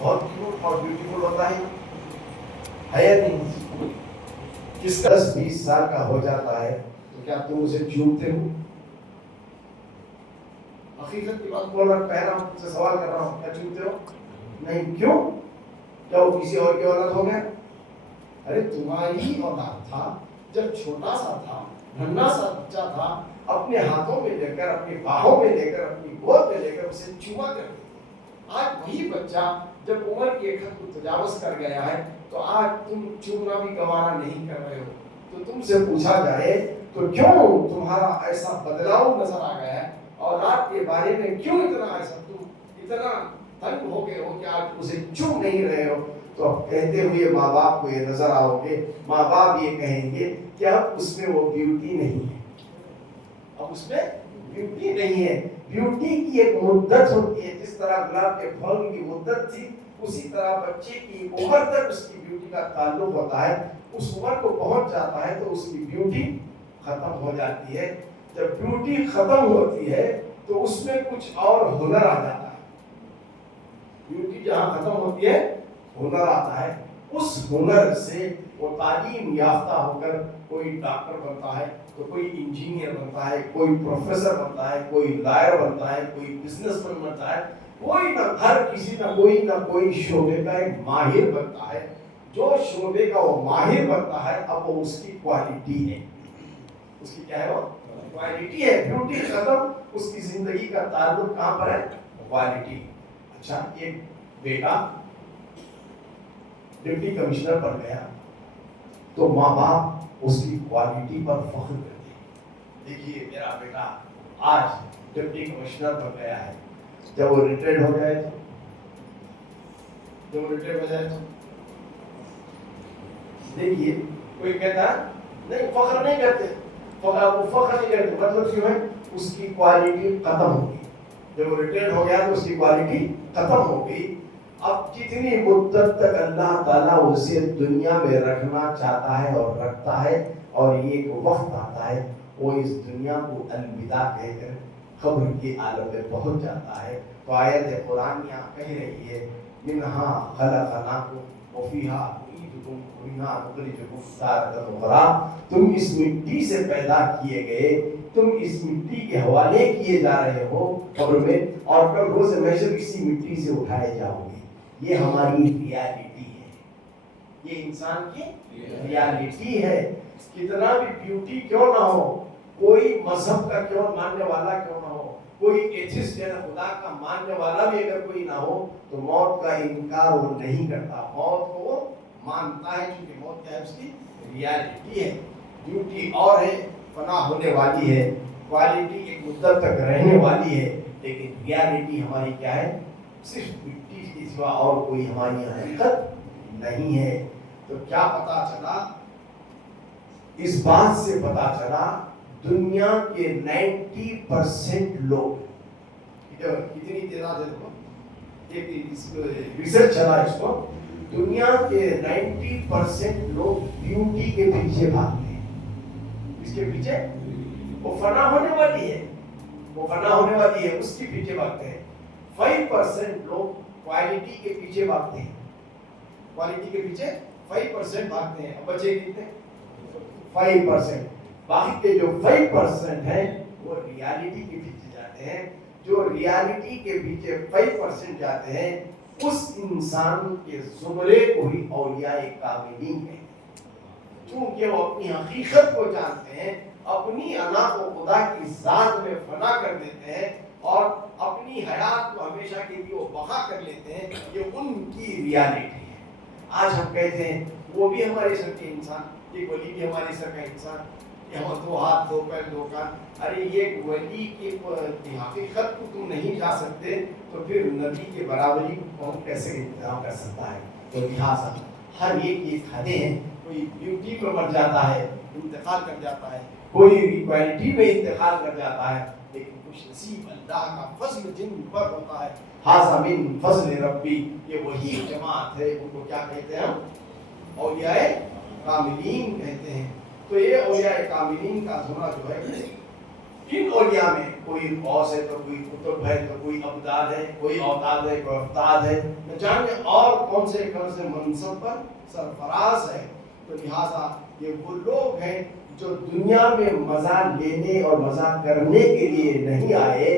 بہت کیوٹ اور بیوٹیفل ہوتا ہے نہیں؟ کس کا 10-20 سال کا ہو جاتا ہے تو کیا تم اسے چومتے ہو؟ حقیقت کی بات بول رہا، پہلا مجھ سے سوال کر رہا ہوں، کیا چومتے ہو؟ نہیں، کیوں؟ کیا وہ کسی اور کی اولاد ہو گیا؟ ارے تمہاری اولاد تھا، جب چھوٹا سا تھا، ننھا سا بچہ تھا، اپنے ہاتھوں میں لے کر، اپنی باہوں میں لے کر، اپنی گود میں لے کر اسے چوما کرتے تھے۔ آج وہی بچہ جب عمر کی ایک حد کو تجاوز کر گیا ہے تو آج تم چومنا بھی گوارا نہیں کر رہے ہو۔ تو تم سے پوچھا جائے تو کیوں تمہارا ایسا بدلاؤ نظر آ گیا ہے؟ اولاد کے بارے میں کیوں اتنا تنگ ہو گئے ہو کہ آج اسے چوم نہیں رہے ہو؟ تو کہتے ہوئے ماں باپ کو یہ نظر آؤ گے، ماں باپ یہ کہیں گے کہ اب اس میں وہ بیوٹی نہیں ہے، اب اس میں بیوٹی نہیں ہے۔ بیوٹی کی ایک مدت ہوتی ہے، جس طرح گلاب کے پھول کی مدت تھی، اسی طرح بچے کی عمر تک اس کی بیوٹی کا تعلق ہوتا ہے۔ اس عمر کو پہنچ جاتا ہے تو اس کی بیوٹی ختم ہو جاتی ہے۔ جب بیوٹی ختم ہوتی ہے تو اس میں کچھ اور ہنر آ جاتا ہے۔ بیوٹی جہاں ختم ہوتی ہے ہنر آتا ہے، اس ہنر سے وہ تعلیم یافتہ ہو کر کوئی ڈاکٹر بنتا ہے تو کوئی انجینئر بنتا ہے، کوئی پروفیسر بنتا ہے، کوئی لائر بنتا ہے، کوئی بزنس مین بنتا ہے، کوئی نہ ہر کسی نہ کوئی شعبے کا ایک ماہر بنتا ہے۔ جو شعبے کا وہ ماہر بنتا ہے اب وہ اس کی کوالٹی ہے، اس کی کیا ہے؟ وہ کوالٹی ہے۔ بیوٹی ختم، اس کی زندگی کا تعلق کہاں پر ہے؟ کوالٹی۔ اچھا، ایک بیٹا ڈپٹی کمشنر بن گیا تو ماں باپ اس کی کوالٹی پر فخر کرتے ہیں، دیکھیے میرا بیٹا آج ڈپٹی کمشنر بن گیا ہے۔ جب وہ ریٹائرڈ ہو جائے تو دیکھیے کوئی کہتا ہے نہیں، فخر نہیں کرتے، مطلب کیوں ہے؟ اس کی کوالٹی ختم ہو گئی۔ جب وہ ریٹائرڈ ہو گیا تو اس کی کوالٹی ختم ہو گئی۔ اب جتنی مدت تک اللہ تعالیٰ اسے دنیا میں رکھنا چاہتا ہے اور رکھتا ہے، اور ایک وقت آتا ہے وہ اس دنیا کو الوداع کہہ کر قبر کے عالم میں پہنچ جاتا ہے۔ تو آیت قرآن یہاں کہہ رہی ہے منہا خلقناکم وفیہا نعیدکم ومنہا نخرجکم تارۃ اخری۔ تم اس مٹی سے پیدا کیے گئے، تم اس مٹی کے حوالے کیے جا رہے ہو قبر میں، اور کل روز محشر اسی مٹی سے اٹھائے جاؤ گے۔ یہ ہماری ریالٹی ہے، یہ انسان کی ریالٹی ہے۔ کتنا بھی بیوٹی کیوں نہ ہو، کوئی مذہب کا کیوں ماننے والا کیوں نہ ہو، کوئی ایتھسٹ یعنی خدا کا ماننے والا بھی اگر کوئی نہ ہو تو موت کا انکار وہ نہیں کرتا، موت کو وہ مانتا ہے، کیونکہ موت کیا ہے؟ اس کی ریالٹی ہے۔ بیوٹی اور ہے، فنا ہونے والی ہے، کوالٹی ایک مدت تک رہنے والی ہے، لیکن ریالٹی ہماری کیا ہے؟ صرف مٹی کے سوا اور کوئی ہماری حقیقت نہیں ہے۔ تو کیا پتا چلا؟ اس بات سے پتا چلا دنیا کے 90% لوگ، کتنی تعداد ہے؟ ایک ریسرچ چلا اس کو، دنیا کے 90% لوگ بیوٹی کے پیچھے بھاگتے ہیں۔ اس کے پیچھے وہ فنا ہونے والی ہے، وہ فنا ہونے والی ہے، اس کے پیچھے بھاگتے ہیں۔ 5% لوگ کوالٹی کے پیچھے بھاگتے ہیں، کوالٹی کے پیچھے 5% بھاگتے ہیں۔ اب بچے کتنے؟ 5%۔ باقی کے جو 5% ہیں وہ ریالٹی کے پیچھے جاتے ہیں۔ جو ریالٹی کے پیچھے 5% جاتے ہیں اس انسان کے زمرے کو ہی اولیاء کاملین کہتے ہیں، کیونکہ وہ اپنی حقیقت کو جانتے ہیں، اپنی انا کو خدا کی ذات میں فنا کر دیتے ہیں اور اپنی حیات کو ہمیشہ کے لیے وہ بقا کر لیتے ہیں۔ یہ ان کی ریالٹی ہے۔ آج ہم کہتے ہیں وہ بھی ہمارے سر کے انسان، ایک ولی بھی ہمارے سر کا انسان، یہ 2 ہاتھ 2 پیر 2 کان۔ ارے یہ ولی کی حقیقت کو تم نہیں جا سکتے تو پھر نبی کے برابری کو کون کیسے انتظام کر سکتا ہے؟ تو لہٰذا ہر ایک حدیں ہیں، کوئی بیوٹی میں مر جاتا ہے، انتقال کر جاتا ہے، کوئی کوالٹی میں انتقال کر جاتا ہے، لیکن خوش نصیب اللہ کا فضل جن پر ہوتا ہے، ھذا من فضل ربی۔ یہ وہی جماعت ہے، ان کو کیا کہتے ہیں؟ اولیاء کاملین کہتے ہیں۔ تو یہ اولیاء کاملین کا زمرہ جو ہے ان اولیاء میں کوئی غوث ہے تو کوئی قطب ہے تو کوئی ابدال ہے، کوئی اوتاد ہے، کوئی افتاد ہے، نہ جانے اور کون سے منصب پر سرفراز ہے۔ تو لہٰذا یہ وہ لوگ ہیں جو دنیا میں مزہ لینے اور مزہ کرنے کے لیے نہیں آئے،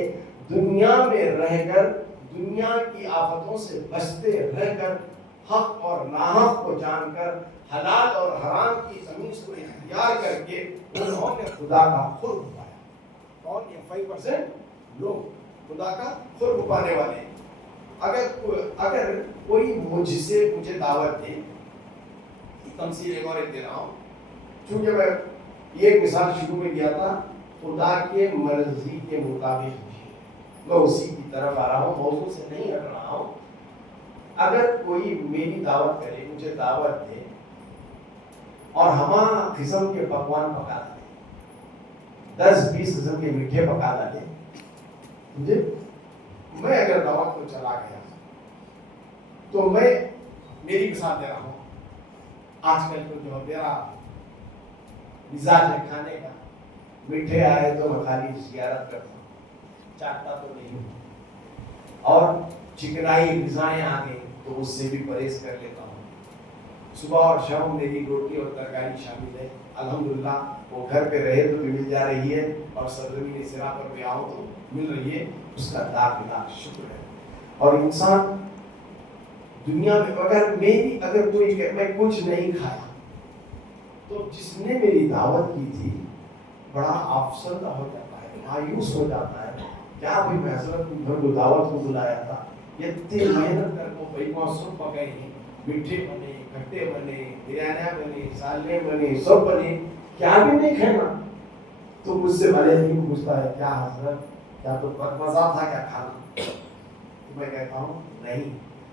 دنیا میں رہ کر دنیا کی آفتوں سے بچتے رہ کر حق اور ناحق کو جان کر حلال اور حرام کی تمیز کو اختیار کر کے انہوں نے خدا کا قرب پایا۔ اور یہ 5% لوگ خدا کا قرب پانے والے۔ اگر کوئی مجھ سے مجھے دعوت دے، تمثیل ایک اور دے رہا ہوں، چونکہ میں یہ مثال شروع میں دیا تھا، خدا کے مرضی کے مطابق میں اسی کی طرف آ رہا ہوں، موضوع سے نہیں ہٹ رہا ہوں۔ اگر کوئی میری دعوت کرے، مجھے دعوت دے اور ہما قسم کے پکوان پکا دے، 10-20 قسم کے میٹھے پکا دے، مجھے میں اگر دعوت کو چلا گیا تو میں میری مثال دے رہا ہوں، آج کل کو جو میرا مزاج ہے کھانے کا، میٹھے آئے تو میں خالی زیارت کرتا ہوں، چاہتا تو نہیں ہوں، اور چکنائی غذائیں آ گئی تو اس سے بھی پرہیز کر لیتا ہوں۔ صبح اور شام میری روٹی اور ترکاری شامل ہے، الحمدللہ وہ گھر پہ رہے تو بھی مل جا رہی ہے، اور سرزمین صراع پر بھی آؤں تو مل رہی ہے، اس کا لاکھ شکر ہے۔ اور انسان دنیا میں اگر کوئی کہ میں کچھ نہیں کھایا تو جس نے میری دعوت کی تھی بڑا افسردہ ہو جاتا ہے، مایوس ہو جاتا ہے، کیا بھائی میں حضرت گھر کو دعوت کو بلایا تھا، اتنی محنت کر کو بھائی سب پکائے ہیں، میٹھے بنے، کھٹے بنے، بریانیاں بنے، سالے بنے، سب بنے، کیا بھی نہیں کھانا؟ تو مجھ سے بھلے نہیں پوچھتا ہے کیا حضرت کیا تو بد مزہ تھا کیا کھانا؟ تو میں کہتا ہوں نہیں،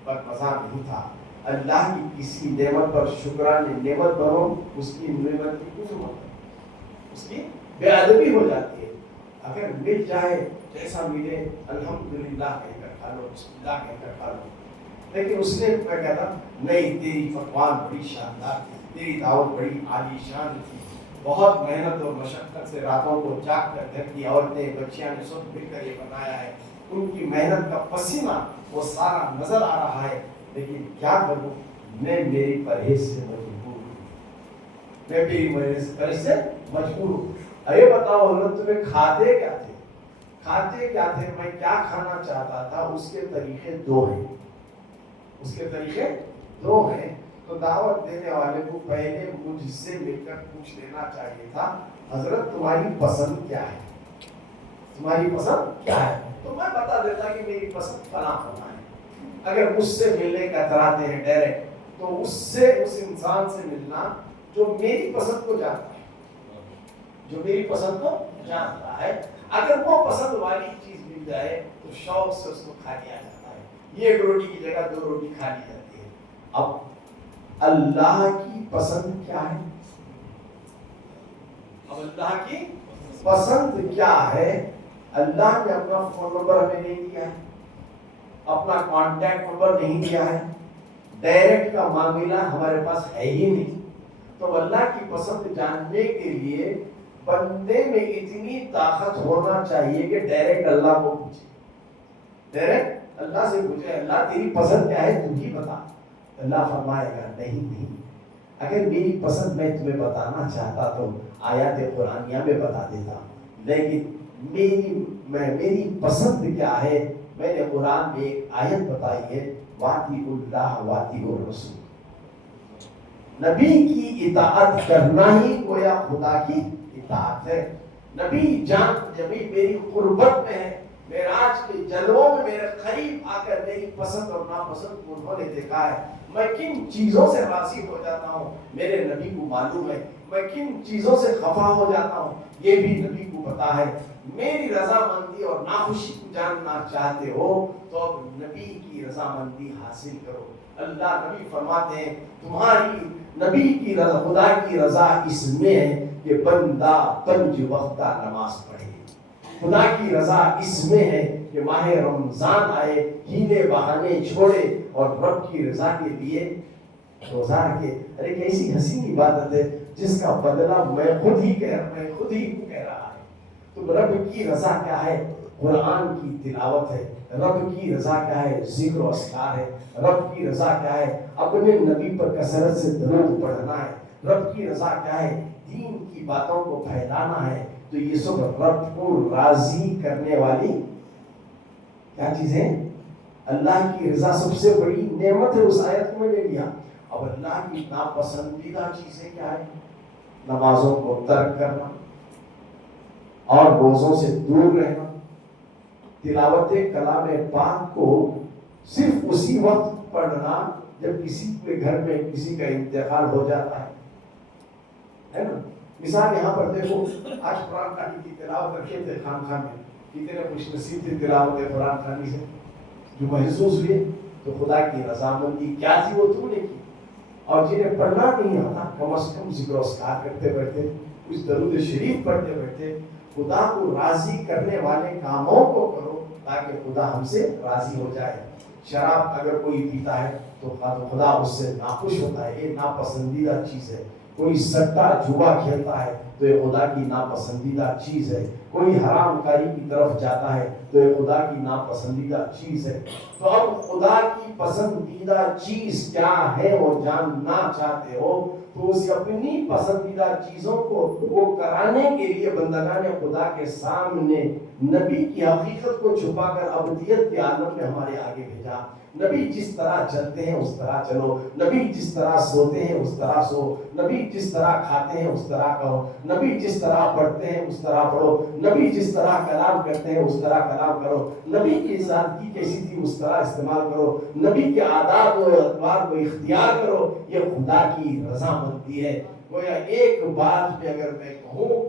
بد مزہ نہیں تھا، اللہ کی کسی نعمت پر شکرانے نعمت بنو، اس کی نعمت کی کچھ مت، اس کی بے ادبی ہو جاتی ہے۔ اگر مل جائے جیسا ملے الحمدللہ کہہ کر کھا لو، بسم اللہ کہہ کر کھا لو۔ لیکن اس نے میں کہتا نہیں، تیری پکوان بڑی شاندار تھی، تیری دعوت بڑی عالی شان تھی، بہت محنت اور مشقت سے راتوں کو جاگ کر گھر کی عورتیں بچیاں نے سب مل کر یہ بنایا ہے، ان کی محنت کا پسینہ وہ سارا نظر آ رہا ہے، لیکن کیا کروں، میں میری پرہیز سے مجبور ہوں، میں میری پرہیز سے مجبور ہوں۔ ارے بتاؤ حضرت تمہیں کھاتے کیا تھے؟ کھاتے کیا تھے؟ میں کیا کھانا چاہتا تھا، اس کے طریقے دو ہیں، اس کے طریقے دو ہیں۔ تو دعوت دینے والے کو پہلے مجھ سے مل کر پوچھ لینا چاہیے تھا حضرت تمہاری پسند کیا ہے، تمہاری پسند کیا ہے، تو میں بتا دیتا کہ میری پسند فلاں ہونا ہے۔ اگر مجھ سے ملنے کا اتراتے ہیں ڈائریکٹ، تو اس انسان سے ملنا جو میری پسند کو جانتا ہے، جو میری پسند کو جانتا ہے، اگر وہ پسند والی چیز مل جائے تو شوق سے اس کو کھا لیا جاتا ہے، یہ ایک روٹی کی جگہ 2 روٹی کھا لی جاتی ہے۔ اب اللہ کی پسند کیا ہے؟ اب اللہ کی پسند کیا ہے؟ اللہ نے اپنا فون نمبر ہمیں نہیں دیا ہے، اپنا کانٹیکٹ نمبر نہیں دیا ہے، ڈائریکٹ کا معاملہ ہمارے پاس ہے ہی نہیں۔ تو اللہ کی پسند جاننے کے لیے بندے میں اتنی طاقت ہونا چاہیے کہ ڈائریکٹ اللہ کو پوچھے، ڈائریکٹ اللہ سے پوچھے اللہ تیری پسند کیا ہے، تم ہی بتا۔ اللہ فرمائے گا نہیں، اگر میری پسند میں تمہیں بتانا چاہتا تو آیات قرآنیہ میں بتا دیتا، لیکن میری پسند کیا ہے، میں نے قرآن میں ایک آیت بتائی ہے، واطیعوا اللہ واطیعوا الرسول، نبی کی اطاعت کرنا ہی گویا خدا کی اطاعت ہے۔ نبی میری قربت میں ہے، معراج کے جلووں میں میرے قریب آ کر میری پسند اور ناپسند کو انہوں نے دیکھا ہے، میں کن چیزوں سے راضی ہو جاتا ہوں میرے نبی کو معلوم ہے، میں کن چیزوں سے خفا ہو جاتا ہوں یہ بھی نبی کو پتا ہے۔ میری رضامندی اور ناخوشی کو جاننا چاہتے ہو تو اب نبی کی رضامندی حاصل کرو۔ اللہ نبی فرماتے ہیں تمہاری نبی کی رضا، خدا کی رضا اس میں ہے کہ بندہ 5 وقتہ نماز پڑھے، خدا کی رضا اس میں ہے کہ ماہ رمضان آئے، ہیلے بہانے چھوڑے اور رب کی رضا کے لیے روزہ رکھے۔ ارے کیسی حسین عبادت ہے جس کا بدلہ میں خود ہی کہہ رہا ہے۔ تو رب کی رضا کیا ہے؟ قرآن کی تلاوت ہے. رب کی رضا کیا ہے؟ ذکر و اذکار ہے. رب کی رضا کیا ہے؟ اپنے نبی پر کثرت سے درود پڑھنا ہے. رب کی رضا کیا ہے؟ دین کی باتوں کو پھیلانا ہے. تو یہ سب رب کو راضی کرنے والی کیا چیزیں؟ اللہ کی رضا سب سے بڑی نعمت ہے. اس آیت کو میں نے لیا. اب اللہ کی ناپسندیدہ چیزیں کیا ہے؟ نمازوں کو ترک کرنا اور روزوں سے دور رہنا. تلاوت کلام پاک کو صرف اسی وقت پڑھنا جب کسی کے گھر میں کسی کا انتقال ہو جاتا ہے نا. مثال یہاں پر دیکھو, آج قرآن خوانی کی تلاوت رکھے تھے خانقاہ میں, کتنے خوش نصیب تھے تلاوت قرآن خوانی سے جو محسوس ہوئے. تو خدا کی رضامندی کیا تھی وہ تو نے کی. اور جنہیں پڑھنا نہیں آتا کم از کم ذکر و اذکار کرتے بیٹھتے, کچھ درود شریف پڑھتے بیٹھتے. خدا کو راضی کرنے والے کاموں کو کرو تاکہ خدا ہم سے راضی ہو جائے. شراب اگر کوئی پیتا ہے تو خدا اس سے ناخوش ہوتا ہے, یہ ناپسندیدہ چیز ہے. کوئی سٹا جوا کھیلتا ہے تو یہ خدا کی ناپسندیدہ چیز ہے. کوئی حرام کاری کی طرف جاتا ہے تو یہ خدا کی ناپسندیدہ چیز ہے. تو اب خدا کی پسندیدہ چیز کیا ہے وہ جاننا چاہتے ہو تو اس اپنی پسندیدہ چیزوں کو وہ کرانے کے لیے بندگان خدا کے سامنے نبی کی حقیقت کو چھپا کر ابدیت کے عالم میں ہمارے آگے بھیجا. نبی جس طرح چلتے ہیں اس طرح چلو, نبی جس طرح سوتے ہیں اس طرح سو, نبی جس طرح کھاتے ہیں اس طرح کھاؤ, نبی جس طرح پڑھتے ہیں اس طرح پڑھو, نبی جس طرح کلام کرتے ہیں اس طرح کلام کرو, نبی کی سادگی کیسی تھی اس طرح استعمال کرو, نبی کے آداب و اطوار کو اختیار کرو. یہ خدا کی رضامندی ہے. گویا ایک بات پہ اگر میں کہوں,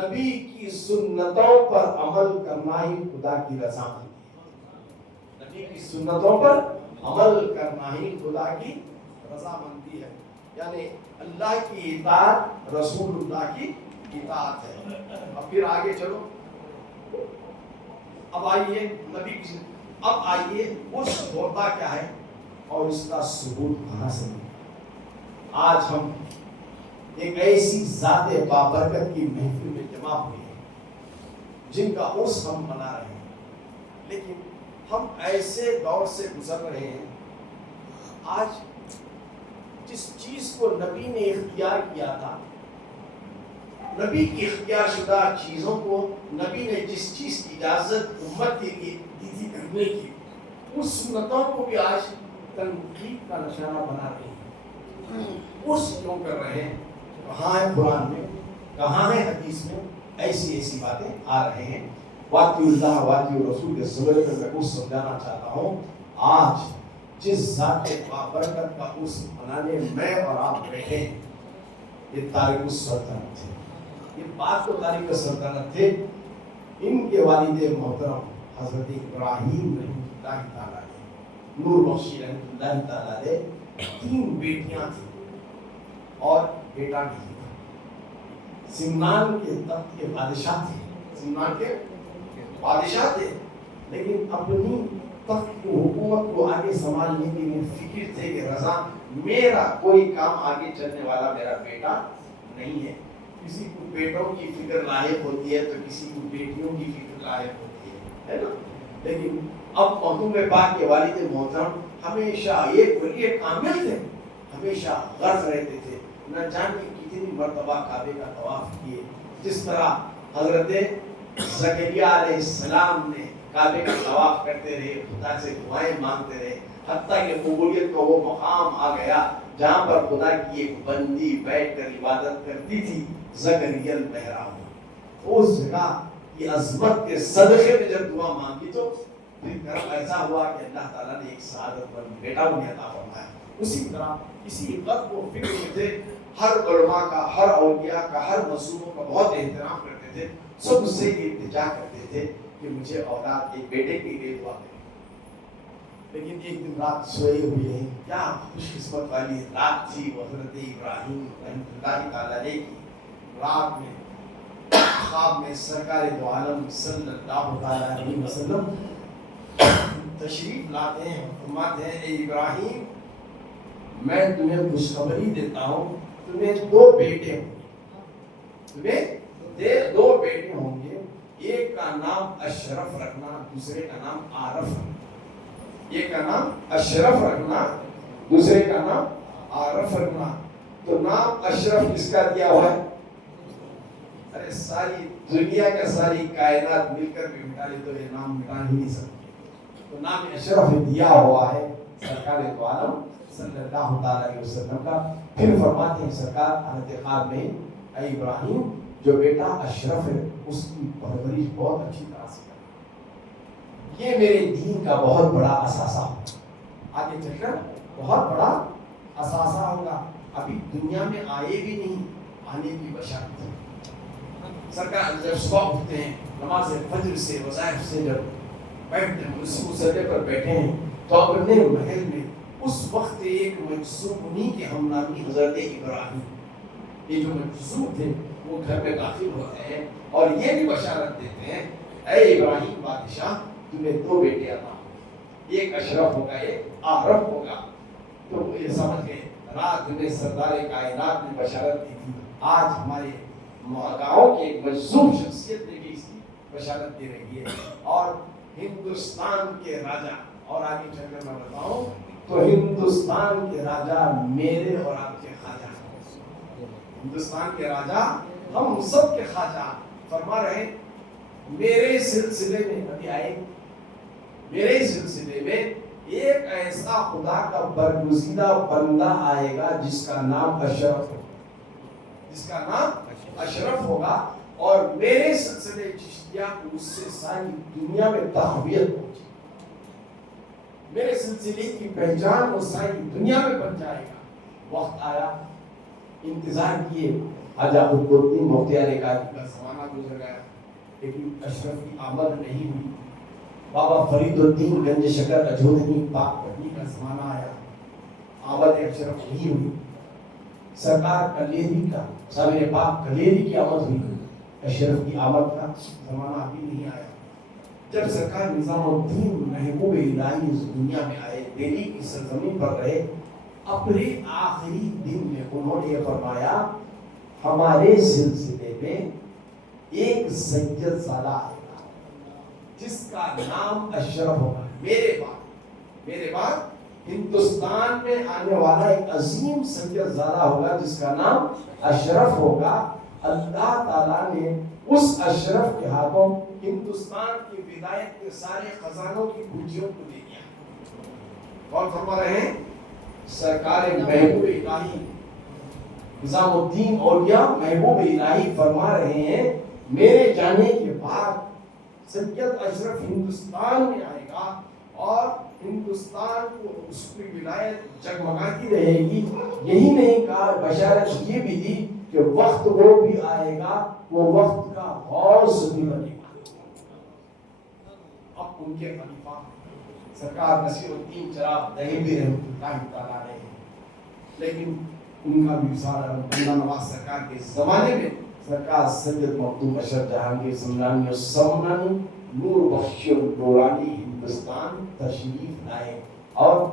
نبی کی سنتوں پر عمل کرنا ہی خدا کی رضامندی ہے. نبی کی سنتوں پر عمل کرنا ہی خدا کی رضامندی ہے. یعنی اللہ کی اطاعت رسول اللہ کی اطاعت ہے. اب پھر آگے چلو, اب آئیے نبی کی, اب آئیے اس ہوتا کیا ہے اور اس کا ثبوت کہاں سے ملے. آج ہم ایک ایسی ذات بابرکت کی محفل میں جمع ہوئے ہیں جن کا عرس ہم منا رہے ہیں, لیکن ہم ایسے دور سے گزر رہے ہیں. آج جس چیز کو نبی نے اختیار کیا تھا, نبی کی اختیار شدہ چیزوں کو نبی نے جس چیز کی اجازت امت کے لیے دی تھی کرنے کی, اس سنتوں کو بھی آج تنقید کا نشانہ بنا رہے ہیں. اس کیوں کر رہے ہیں؟ کہاں ہے قرآن میں, کہاں ہے حدیث میں ایسی ایسی باتیں آ رہے ہیں. واطی اللہ واطی رسول کے سلسلے میں کچھ سمجھانا چاہتا ہوں. آج جس ذات بابرکت کا عرس منانے میں اور آپ بیٹھے ہیں, یہ تارک السلطنت تھے. یہ بات کو تاریخ سلطنت تھے. ان کے والد محترم حضرت ابراہیم رحمۃ اللہ تعالیٰ علیہ, نور بخشی رحمۃ اللہ تعالیٰ علیہ, 3 بیٹیاں تھیں اور بیٹا نہیں تھا. سمنان کے تخت کے بادشاہ تھے, سمنان کے بادشاہ تھے, لیکن اپنی تخت کو حکومت کو آگے سنبھالنے کے لیے فکر تھے کہ رضا میرا کوئی کام آگے چلنے والا میرا بیٹا نہیں ہے. کسی کو بیٹوں کی فکر لاحق ہوتی ہے تو کسی کو بیٹیوں کی فکر لاحق ہوتی ہے نا. لیکن اب محتوم پاک کے والد محترم ہمیشہ ایک ولی کامل تھے, ہمیشہ غرض رہتے تھے. نہ جان کی کتنی مرتبہ کعبے کا طواف کیے, جس طرح حضرت زکریا علیہ السلام نے کعبے کا طواف کرتے رہے, خدا سے دعائیں مانگتے رہے, حتیٰ کہ قبولیت کا وہ مقام آ گیا جہاں پر خدا کی ایک بندی بیٹھ کر عبادت کرتی تھی, زکریا المحراب. اس جگہ کی عظمت کے صدقے میں جب دعا مانگی تو پھر کرم ایسا ہوا کہ اللہ تعالیٰ نے ایک سعادت مند بیٹا انہیں عطا فرمایا. اسی طرح اسی وقت وہ فکر میں تھے, ہر علماء کا, ہر اولیاء کا, ہر مصوبوں کا بہت احترام کرتے تھے. سب سے التجا کرتے تھے کہ مجھے اولاد ایک بیٹے کے لیے دعا کریں. لیکن ایک دن رات سوئے ہوئے ہیں, کیا خوش قسمت والی رات تھی وہ حضرت ابراہیم رحمۃ اللہ تعالیٰ علیہ کی. رات میں خواب میں سرکار دو عالم صلی اللہ علیہ وسلم تشریف لاتے ہیں, فرماتے ہیں اے ابراہیم میں تمہیں خوشخبری دیتا ہوں, تمہیں 2 بیٹے ہوں گے, تمہیں 2 بیٹے ہوں گے. ایک کا نام اشرف رکھنا، دوسرے کا نام عارف رکھنا۔ ایک کا نام اشرف رکھنا، دوسرے کا نام عارف رکھنا۔ تو نام اشرف کس کا دیا ہوا ہے؟ ارے ساری دنیا کا ساری کائنات مل کر بھی مٹا لے تو یہ نام مٹا ہی نہیں سکتے۔ تو نام اشرف دیا ہوا ہے سرکار دو عالم صلی اللہ تعالی علیہ وسلم کا۔ پھر فرماتے ہیں سرکار حضرت خواب میں، اے ابراہیم جو بیٹا اشرف ہے اس کی پرورش بہت اچھی طرح سے کرنا، یہ میرے دین کا بہت بڑا اثاثہ ہوگا، آگے چل کر بہت بڑا اثاثہ ہوگا۔ ابھی دنیا میں آئے بھی نہیں، آنے کی بشارت ہے۔ سرکار جب صبح اٹھتے ہیں نماز فجر سے وظائف سے جب بیٹھتے ہیں اسی مسلح پر بیٹھے ہیں تو اپنے محل میں اس وقت ایک مجذوب انہی کے ہم نامی حضرت ابراہیم، یہ جو مجذوب تھے وہ گھر میں داخل ہوتے ہیں اور یہ بھی بشارت دیتے ہیں، اے ابراہیم بادشاہ تمہیں دو بیٹے عطا ہوں، ایک اشرف ہوگا ایک عارف ہوگا۔ تو وہ یہ سمجھ گئے، رات میں سردار کائنات نے بشارت دی تھی، آج ہمارے گاؤں کی ایک مجذوب شخصیت نے بھی اس کی بشارت دے رہی ہے۔ اور ہندوستان کے راجا، اور آگے چل کر میں بتاؤں تو ہندوستان کے راجا میرے اور آپ کے خواجہ، ہندوستان کے راجا ہم سب کے خواجہ فرما رہے ہیں، میرے سلسلے میں ابھی آئے، میرے سلسلے میں ایک ایسا خدا کا برگزیدہ بندہ آئے گا جس کا نام اشرف ہوگا، جس کا نام اشرف ہوگا، اور میرے سلسلے چشتیہ کو اس سے ساری دنیا میں تحویت پہنچے، میرے سلسلے کی پہچان وہ ساری دنیا میں بن جائے گا۔ وقت آیا، انتظار کیے، خواجہ قطب الدین بختیار کاکی کا زمانہ گزر گیا لیکن اشرف کی آمد نہیں ہوئی۔ بابا فرید الدین گنج شکر اجودھنی پاک پٹنی کا زمانہ آیا، آمد اشرف نہیں ہوئی۔ سرکار کلیری کا سامنے پاک کلیری کی آمد ہوئی، اشرف کی آمد کا زمانہ ابھی نہیں آیا۔ جب سرکار نظام الدین محبوب الہی اس دنیا میں آئے، دہلی کی سرزمین پر رہے، اپنے آخری دن میں انہوں نے یہ فرمایا، ہمارے سلسلے میں ایک سید زادہ آئے گا جس کا نام اشرف ہوگا، میرے بعد ہندوستان میں آنے والا ایک عظیم سید زادہ ہوگا جس کا نام اشرف ہوگا۔ اللہ تعالیٰ نے اس اشرف کے ہاتھوں ہندوستان کی ولایت کے سارے خزانوں کی کنجیوں کو دے دیا۔ کون فرما رہے ہیں؟ سرکار محبوب الہی نظام الدین اولیاء محبوب الہی فرما رہے ہیں، میرے جانے کے بعد سید اشرف ہندوستان میں آئے گا اور ہندوستان کو اس کی ولایت جگمگاتی رہے گی۔ یہی نہیں کہا، بشارت یہ بھی دی کہ وقت وہ بھی آئے گا، وہ وقت کا غوث بھی بنے گا۔ اب ان کے خلیفہ سرکار نصیر الدین چراغ دہلوی رحمۃ اللہ تعالیٰ علیہ، لیکن ان کا بھی سارا بندہ نواز سرکار کے زمانے میں سرکار سید مخدوم اشرف جہانگیر سمنانی اور سمنانی نور بخش نورانی ہندوستان تشریف لائے، اور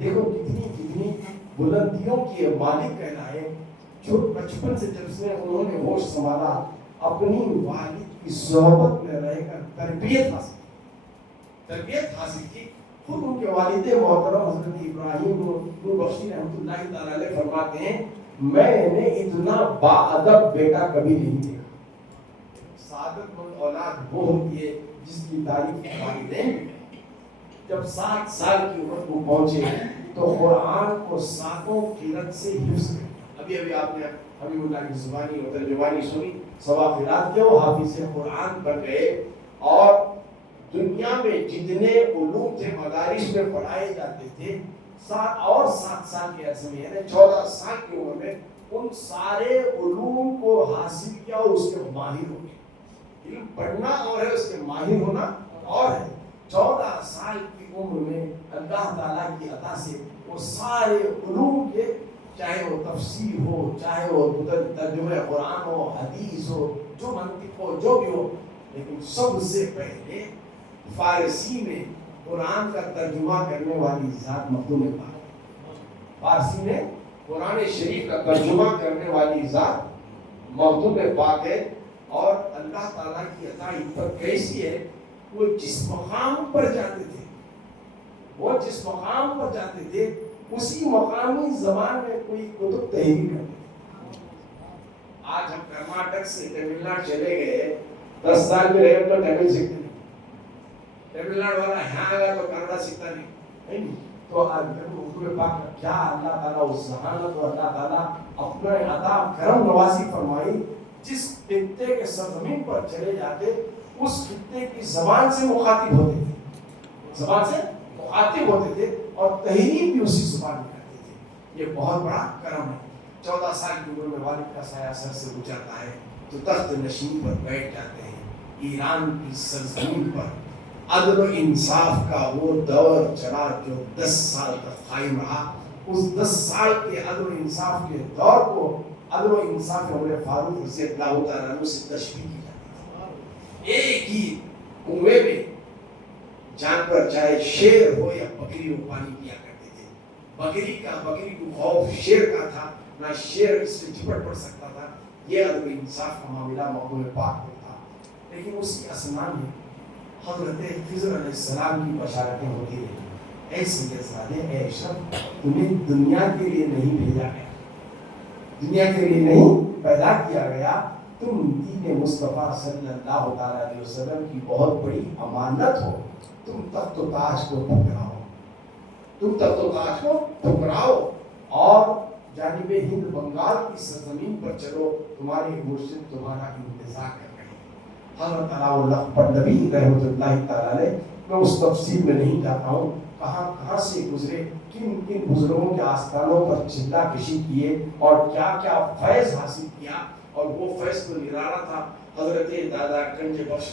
دیکھو کتنی بلندیوں کے مالک کہلائے۔ جو بچپن سے جب سے انہوں نے ہوش سنبھالا، اپنی والد کی صحبت میں رہ کر تربیت حاصل کی۔ خود ان کے والد محترم حضرت ابراہیم نور بخشی رحمۃ اللہ تعالی علیہ فرماتے ہیں، میں نے اتنا باادب بیٹا کبھی نہیں دیکھا۔ سعادت مند اولاد وہ ہوتی ہے جس کی تعریف والدین بھی کریں۔ جب 7 سال کی عمر کو پہنچے تو قرآن کو 7 قرات سے حفظ کر، ابھی آپ نے حبیب اللہ کی زبانی اور ترجمانی سنی، سوا قرات کے وہ حافظ قرآن پر گئے، اور دنیا میں جتنے علوم تھے مدارس میں پڑھائے جاتے تھے 7 سال کے عرصے میں، یعنی 14 سال کی عمر میں ان سارے علوم کو حاصل کیا اور اس کے ماہر ہو گئے۔ علم پڑھنا اور ہے، اس کے ماہر ہونا اور ہے۔ 14 سال کی عمر میں اللہ تعالیٰ کی عطا سے وہ سارے علوم کے، چاہے وہ تفسیر ہو، چاہے وہ ترجمہ قرآن ہو، حدیث ہو، جو منطق ہو، جو بھی ہو، لیکن سب سے پہلے فارسی میں قرآن کا ترجمہ کرنے والی ذات مخدوم پاک، فارسی میں قرآن شریف کا ترجمہ کرنے والی ذات مخدوم پاک ہے۔ اور اللہ تعالیٰ کی عطا ان پر کیسی ہے، وہ جس مقام پر جاتے تھے، وہ جس مقام پر جاتے تھے اسی مقامی زبان میں کوئی کتب تحریر کرتے تھے۔ آج ہم کرناٹک سے تمل ناڈو چلے گئے، 10 سال میں رہے تو تمل سیکھتے نہیں، تمل ناڈو والا یہاں آ گیا تو کنڑا سیکھتا نہیں۔ تو اردو پاک کیا اللہ تعالیٰ اس ذہانت اور اللہ تعالیٰ اپنے عطا کرم نوازی فرمائی، جس خطے کے سرزمین پر چلے جاتے اس خطے کی زبان سے مخاطب ہوتے تھے، زبان سے مخاطب ہوتے تھے اور تحریر بھی اسی زبان میں کرتے تھے۔ یہ بہت بڑا کرم ہے۔ 14 سال کی عمر میں والد کا سایہ سر سے گزرتا ہے تو تخت نشین پر بیٹھ جاتے ہیں۔ ایران کی سرزمین پر عدل و انصاف کا وہ دور چلا جو 10 سال تک قائم رہا۔ اس 10 سال کے عدل و انصاف کے دور کو عدل و انصاف عمر فاروق رضی اللہ تعالیٰ عنہ سے تشبیہ کی جاتی ہے۔ ایک ہی کنویں میں جانور چاہے شیر ہو یا بکری وہ پانی پیا کرتے تھے۔ بکری کو خوف شیر کا تھا، نہ شیر اس سے جھپٹ پڑ سکتا تھا۔ یہ عدل و انصاف کا معاملہ مقبول پاک میں تھا۔ لیکن اسی اسنا میں حضرت خضر علیہ السلام کی بشارتیں ہوتی رہی، اے سیدزادے، اے اشرف، تمہیں دنیا کے لیے نہیں بھیجا گیا، دنیا کے لیے نہیں پیدا کیا گیا، تم دین مصطفیٰ صلی اللہ تعالیٰ علیہ وسلم کی بہت بڑی امانت ہو، تم تخت و تاج کو ٹھکراؤ، تم تخت و تاج کو ٹھکراؤ اور جانب ہند بنگال کی سرزمین پر چلو، تمہارے مرشد تمہارا انتظار کر رہے ہیں۔ حضرت علاؤ پنڈوی رحمۃ اللہ تعالیٰ علیہ، میں اس تفصیل میں نہیں جاتا ہوں کہاں سے گزرے، کن کن بزرگوں کے آستانوں پر چلا کشی کیے اور کیا کیا فیض حاصل کیا، اور وہ فیض تو نرالا تھا۔ حضرت دادا گنج بخش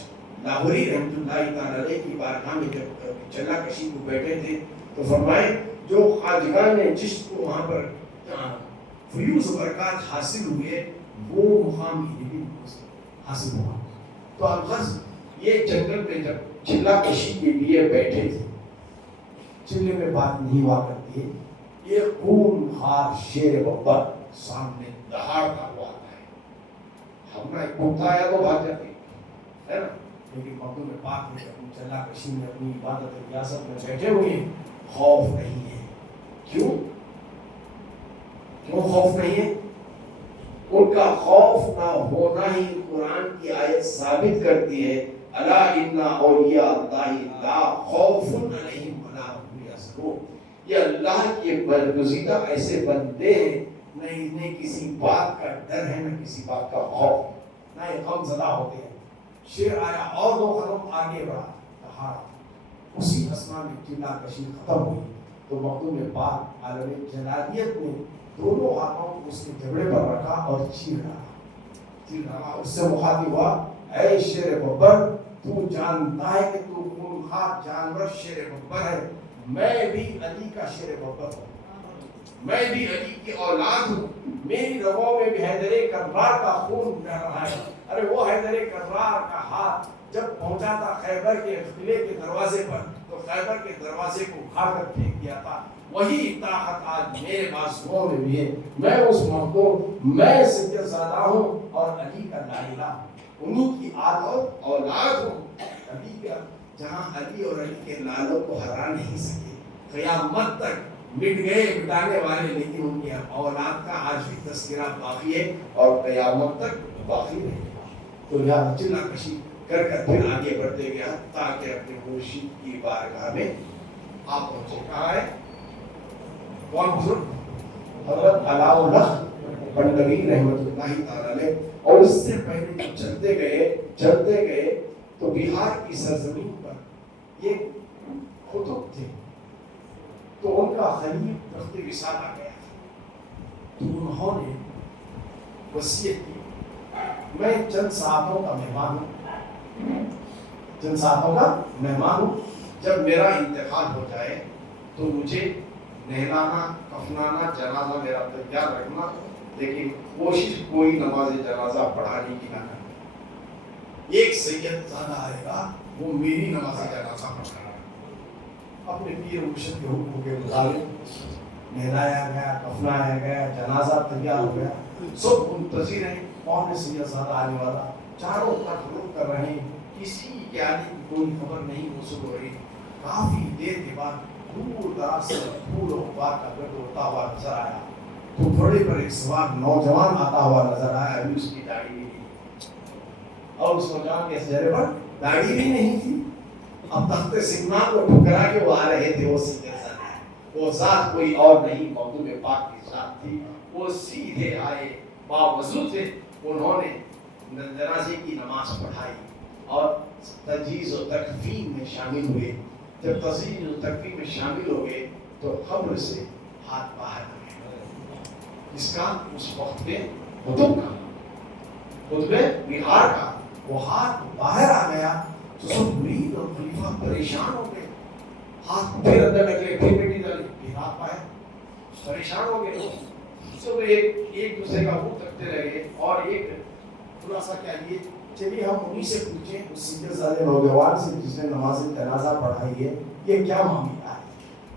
لاہوری رحمۃ اللہ تعالیٰ علیہ کی بارگاہ میں جب چلا کشی کو بیٹھے تھے تو فرمائے جو خواجگان نے چشت کو وہاں پر فیوز برکات حاصل ہوئے وہ مقام ہی نہیں حاصل ہوا۔ تو الغرض یہ جنگل میں جب چلا کشی کے لیے بیٹھے تھے، چلے میں بات نہیں ہوا کرتی ہے، یہ خون خار شیر ببر سامنے دہاڑتا ہوا ہے، ہم نے پوچھا آیا تو بھاگ جاتے ہے نا، لیکن مقدوم پاک نے اپنی چلا کشی میں اپنی عبادت ریاست میں بیٹھے ہوئے، خوف نہیں ہے۔ کیوں خوف نہیں ہے؟ ان کا خوف نہ ہونا ہی قرآن کی آیت ثابت کرتی ہے، الا ان اولیاء اللہ لا خوف علیہم ولا هم یحزنون۔ یہ اللہ کے برگزیدہ ایسے بندے ہیں، نہ انہیں کسی بات کا ڈر ہے نہ کسی بات کا خوف، نہ یہ غم زدہ ہوتے ہیں۔ شیر آیا اور 2 قدم آگے بڑھا، کہا اسی اسنا میں چلا کشی ختم ہوئی تو مقدوم پاک عالم جلالیت میں دونوں ہاتھوں کو اس کے جبڑے پر رکھا اور چیر ڈالا، اس سے مخاطب ہوا، اے شیر ببر، تو جانتا ہے کہ تو خونخوار جانور شیر ببر ہے، میں بھی علی کا شیر ببر ہوں، میں بھی علی کی اولاد ہوں، میری رگوں میں بھی حیدر کرار کا خون بہہ رہا ہے۔ ارے وہ حیدر کرار کا ہاتھ جب پہنچا تھا خیبر کے قلعے کے دروازے پر تو خیبر کے دروازے کو اکھاڑ کر پھینک دیا تھا، وہی طاقت آج میرے بازوؤں میں بھی ہے۔ میں اس مخدوم، میں سیدزادہ ہوں اور علی کا لائلہ، انہی کی اولاد ہوں۔ علی کا جہاں علی اور علی کے لالوں کو ہرا نہیں سکے، قیامت تک مٹ گئے مٹانے والے، لیکن ان کی اولاد کا آج بھی تذکرہ باقی ہے اور قیامت تک باقی رہے گا۔ تو لہٰذا چلا کشی کر پھر آگے بڑھتے گیا تاکہ اپنے مرشد کی بارگاہ میں آپ پہنچے۔ کہاں ہے؟ کون بزرگ؟ حضرت علاؤ پنڈوی رحمۃ اللہ تعالیٰ علیہ۔ اور اس سے پہلے جب چلتے گئے تو بہار کی سرزمین پر یہ خطب تھے، تو ان کا خلیف تخت وصال آ گیا، تو انہوں نے وصیت کی، میں چند ساعتوں کا مہمان ہوں، جب میرا انتقال ہو جائے تو مجھے نہلانا، کفنانا، جنازہ میرا تیار رکھنا، لیکن کوشش کوئی نماز جنازہ پڑھانے کی نہ کرنا۔ ایک سید زادہ آئے گا، وہ میری نماز جنازہ پڑھانا۔ اپنے پیر مرشد کے حکم کے مطابق نہلایا گیا، کفنایا گیا، جنازہ تیار ہو گیا، سب منتظر ہیں کون ہے سید زادہ آنے والا۔ چاروں طرف رک کر رہے، کسی کے آنے کی کوئی خبر نہیں موصول ہو رہی. کافی دیر کے بعد دور دراز سے پھول و غبار کا گرد اڑتا ہوا نظر آیا. تو گھوڑے پر ایک سوار نوجوان آتا ہوا نظر آیا. ابھی اس کی داڑھی بھی نہیں اور اس نوجوان کے چہرے پر داڑھی بھی نہیں تھی. اب تخت سینا کو ٹھکرا کے وہ آ رہے تھے. وہ سیدھے ساتھ، وہ ذات کوئی اور نہیں، محبوب پاک کی ذات تھی. وہ سیدھے آئے، باوضو تھے. انہوں نے جنازے کی نماز پڑھائی اور تجہیز و تکفین میں شامل ہوئے. جب تجہیز و تکفین میں شامل ہو گئے تو قبر سے ہاتھ باہر آ گئے. جس کا اس وقت میں خطب بہار کا وہ ہاتھ باہر آ گیا تو سب مرید اور خلیفہ پریشان ہو گئے. ہاتھ پھر اندر نکلے، پھر مٹی ڈالی، پھر ہاتھ باہر. پریشان ہو گئے سب. ایک دوسرے کا منہ تکتے رہے اور ایک خلاصہ کیا لیے، چلیے ہم انہیں سے پوچھیں، اس سیدھے سادے نوجوان سے جس نے نماز جنازہ پڑھائی ہے، یہ کیا معاملہ ہے.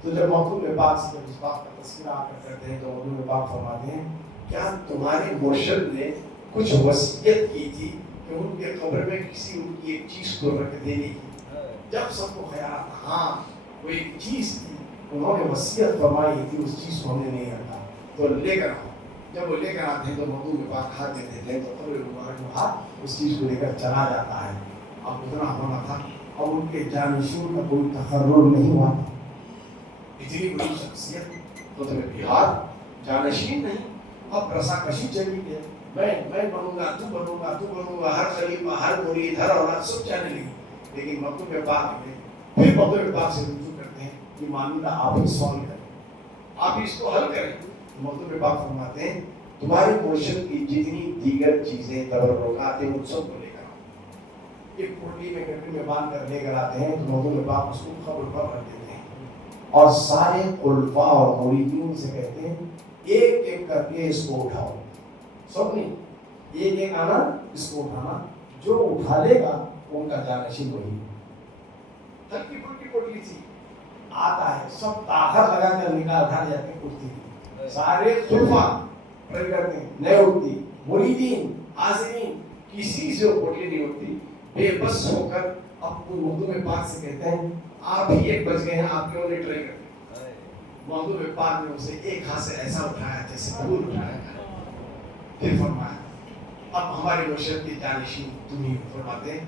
تو جب محبوب پاک سے اس بات کا تذکرہ آ کر کرتے ہیں تو محبوب پاک فرماتے ہیں کیا تمہارے مرشد نے کچھ وصیت کی تھی کہ ان کے قبر میں کسی ان کی ایک چیز کو رکھ دینے کی. جب سب کو خیال تھا ہاں وہ ایک چیز تھی، انہوں نے وصیت فرمائی تھی، اس چیز کو ہم نے نہیں رکھا تو لے کر آؤ. جب وہ لے کر آتے ہیں تو محبوب پاک ہاتھ دیتے تھے تو قبر مبارک میں ہاتھ اس چیز کو لے کر چلا جاتا ہے. اب اتنا ہونا تھا. اب ان کے جانشین کا کوئی تقرر نہیں ہوا تھا. اتنی بڑی شخصیت تو بہار جانشین نہیں. اب رسا کشی چلی گئی، میں بنوں گا، تو بنوں گا، تو بنوں گا. ہر خلیفہ، ہر مرید، ہر اولاد سب چاہنے لگی. لیکن محبوب پاک نے پھر محبوب پاک سے رجوع کرتے ہیں کہ معاملہ آپ ہی سالو کریں، آپ ہی اس کو حل کریں. محبوب پاک فرماتے ہیں تمہارے مرشد کی جتنی دیگر چیزیں تبرکات ہیں ان سب کو لے کر آؤ. ایک پوٹلی میں گٹی میں باندھ کر لے کر آتے ہیں تو محبوب پاک اس کو قبر پر رکھ دیتے ہیں اور سارے خلفاء اور مریدین سے کہتے ہیں ایک ایک کر کے اس کو اٹھاؤ. سب نہیں، ایک ایک آنا، اس کو اٹھانا. جو اٹھا لے گا ان کا جانشین وہی. ہلکی پھلکی پوٹلی تھی، آتا ہے سب طاقت لگا کر نکال اٹھا جاتے ہیں. اٹھتی تھی سارے خلفاء پڑھ کرتے ہیں، نہیں اٹھتی. مریدین، حاضرین، کسی سے وہ پوٹلی نہیں اٹھتی. بے بس ہو کر اب محبوب پاک سے کہتے ہیں آپ ہی ایک بچ گئے ہیں، آپ کیوں نہیں ٹرائی کرتے. محبوب پاک نے اسے ایک ہاتھ سے ایسا اٹھایا جیسے پھول اٹھایا. پھر فرمایا اب ہمارے مرشد کے جانشین تم ہی. فرماتے ہیں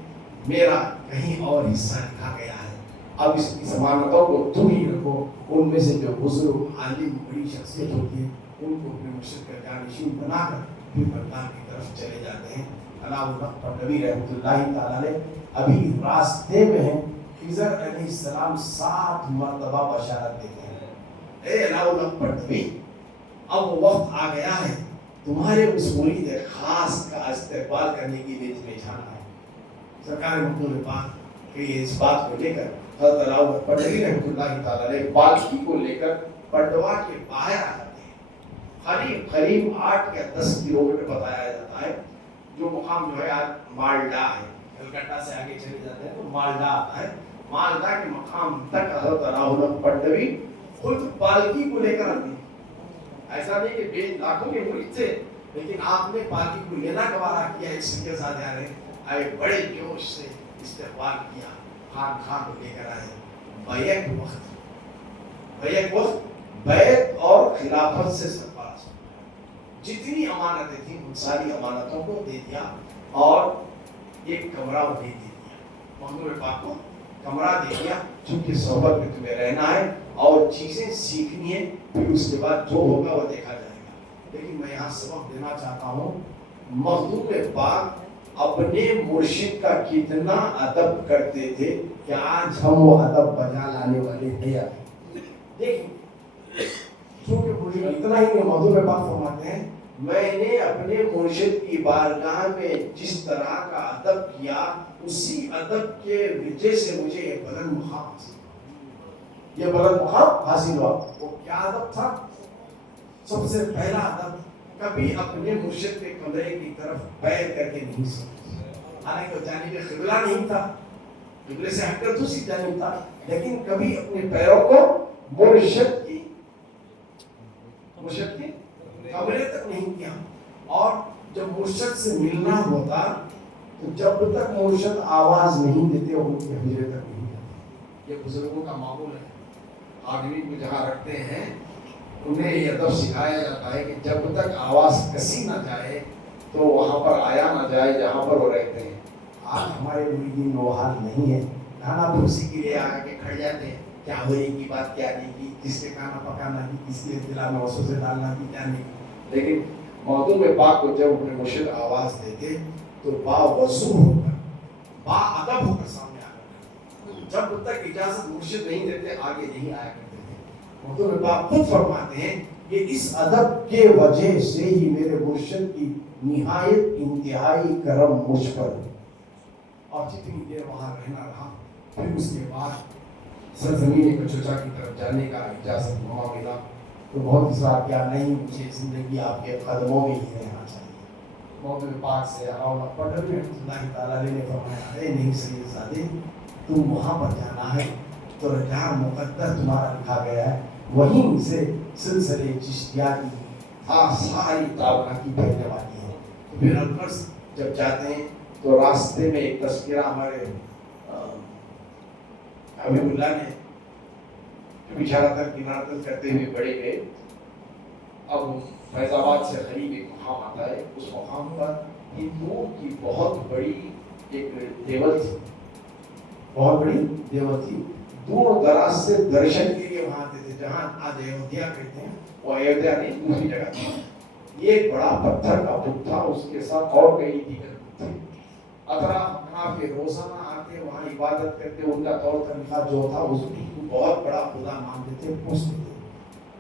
میرا کہیں اور حصہ لکھا گیا ہے، اب اس کی ضمانتوں کو تم ہی رکھو. ان میں سے جو بزرگ عالم بڑی شخصیت ہوتی ہے ان کو اپنے مرشد کا جانشین بنا کر پھر بغداد کی طرف چلے جاتے ہیں. علاؤالحق پہلوی رحمۃ اللہ تعالیٰ علیہ ابھی راستے میں ہیں. خضر علیہ السلام 7 مرتبہ بشارت دیتے ہیں اے علاؤالحق پہلوی اب وہ وقت آ گیا ہے تمہارے اس مرید خاص کا استقبال کرنے کی نیت میں جانا ہے. سرکار محمود پاک کہ اس بات کو لے کر حضرت علاؤالحق پہلوی رحمۃ اللہ تعالیٰ علیہ پالکی کو لے کر پٹوا کے باہر آ جاتے ہیں. قریب 8 یا 10 کلومیٹر بتایا جاتا ہے. جو مقام جو ہے آج مالڈا ہے، کلکتہ سے آگے چلے جاتے ہیں تو مالڈا آتا ہے. مالڈا کے مقام تک حضرت علاؤالحق پہلوی خود پالکی کو لے کر آتے ہیں. ایسا نہیں کہ بے لاکھوں کے مرید تھے لیکن آپ نے پالکی کو لینا گوارا کیا. اس کے ساتھ آ رہے آئے بڑے جوش سے استقبال کیا. خان کو لے کر آئے. بیک وقت بیعت اور خلافت سے سرفراز جتنی امانتیں تھیں ان ساری امانتوں کو دے دیا اور ایک کمرہ دے دیا. محمود پاک کو کمرہ دے دیا چونکہ صحبت میں تمہیں رہنا ہے اور چیزیں سیکھنی ہے، پھر اس کے بعد جو ہوگا وہ دیکھا جائے گا. لیکن میں یہاں سبق دینا چاہتا ہوں محمود پاک اپنے مرشد کا کتنا ادب کرتے تھے کہ آج ہم وہ ادب بجا لانے والے تھے. دیکھیں چونکہ اتنا ہی نہیں، محمود پاک فرماتے ہیں میں نے اپنے مرشد کی بارگاہ میں جس طرح کا ادب کیا اسی ادب کے وجہ سے مجھے ایک بلند مقام حاصل ہوا. یہ بلند مقام حاصل ہوا. وہ کیا ادب تھا؟ سب سے پہلا ادب کبھی اپنے مرشد کے کمرے کی طرف پیر کر کے نہیں سوتے. حالانکہ وہ جانب قبلہ نہیں تھا، قبلے سے ہٹ کر دوسری جانب تھا، لیکن کبھی اپنے پیروں کو مرشد کی کمرے تک نہیں کیا. اور جب مرشد سے ملنا ہوتا تو جب تک مرشد آواز نہیں دیتے ان کی حجرے تک نہیں جاتے. یہ بزرگوں کا معمول ہے. آدمی کو جہاں رکھتے ہیں انہیں یہ ادب سکھایا جاتا ہے کہ جب تک آواز کسی نہ جائے تو وہاں پر آیا نہ جائے جہاں پر وہ رہتے ہیں. آج ہمارے مریدین میں وہ حال نہیں ہے. کھانا پروسی کے لیے آ کے کھڑ جاتے ہیں, کیا ہوئے گی بات کیا نہیں کی, کس کے کھانا پکانا کی, کس کے اطلاع میں وسوسے ڈالنا کی, کیا نہیں. لیکن مخدوم پاک کو جب اپنے مرشد آواز دیتے تو با وضو ہو کر, با ادب ہو کر سامنے آ کر, جب تک اجازت مرشد نہیں دیتے آگے نہیں آیا کرتے تھے. مخدوم پاک خود فرماتے ہیں کہ اس ادب کے وجہ سے ہی میرے مرشد کی نہایت انتہائی کرم مجھ پر. اور جتنی دیر وہاں رہنا رہا پھر اس کے بعد سرزمین کچوچا کی طرف جانے کا اجازت موقع ملا تو بہت اصرار کیا, نہیں مجھے زندگی آپ کے قدموں میں ہی رہنا چاہیے. محمد پاک سے آؤ پڑھ میں اللہ تعالیٰ نے فرمایا ہے نہیں سید زادے تم وہاں پر جانا ہے تو جہاں مقدر تمہارا لکھا گیا ہے وہیں سے سلسلے چشتیہ کی ساری تابنا کی پھیلنے والی ہے. تو پھر الفرض جب جاتے ہیں تو راستے میں ایک تذکرہ ہمارے حبیب اللہ نے اشارہ تر کنارہ تر کرتے ہوئے بڑے گئے. اب فیض آباد سے قریب ایک مقام آتا ہے, اس مقام پر ہندوؤں کی بہت بڑی ایک دیول تھی, بہت بڑی دیول تھی. دور دراز سے درشن کے لیے وہاں آتے تھے. جہاں آج ایودھیا کہتے ہیں وہ ایودھیا نہیں دوسری جگہ تھی. یہ ایک بڑا پتھر کا بت تھا, اس کے ساتھ اور کئی دیگر بت تھے. اطراف کے روزانہ آتے وہاں عبادت کرتے, ان کا طور طریقہ جو تھا اس کو بہت بڑا خدا مانتے تھے, پوچھتے تھے.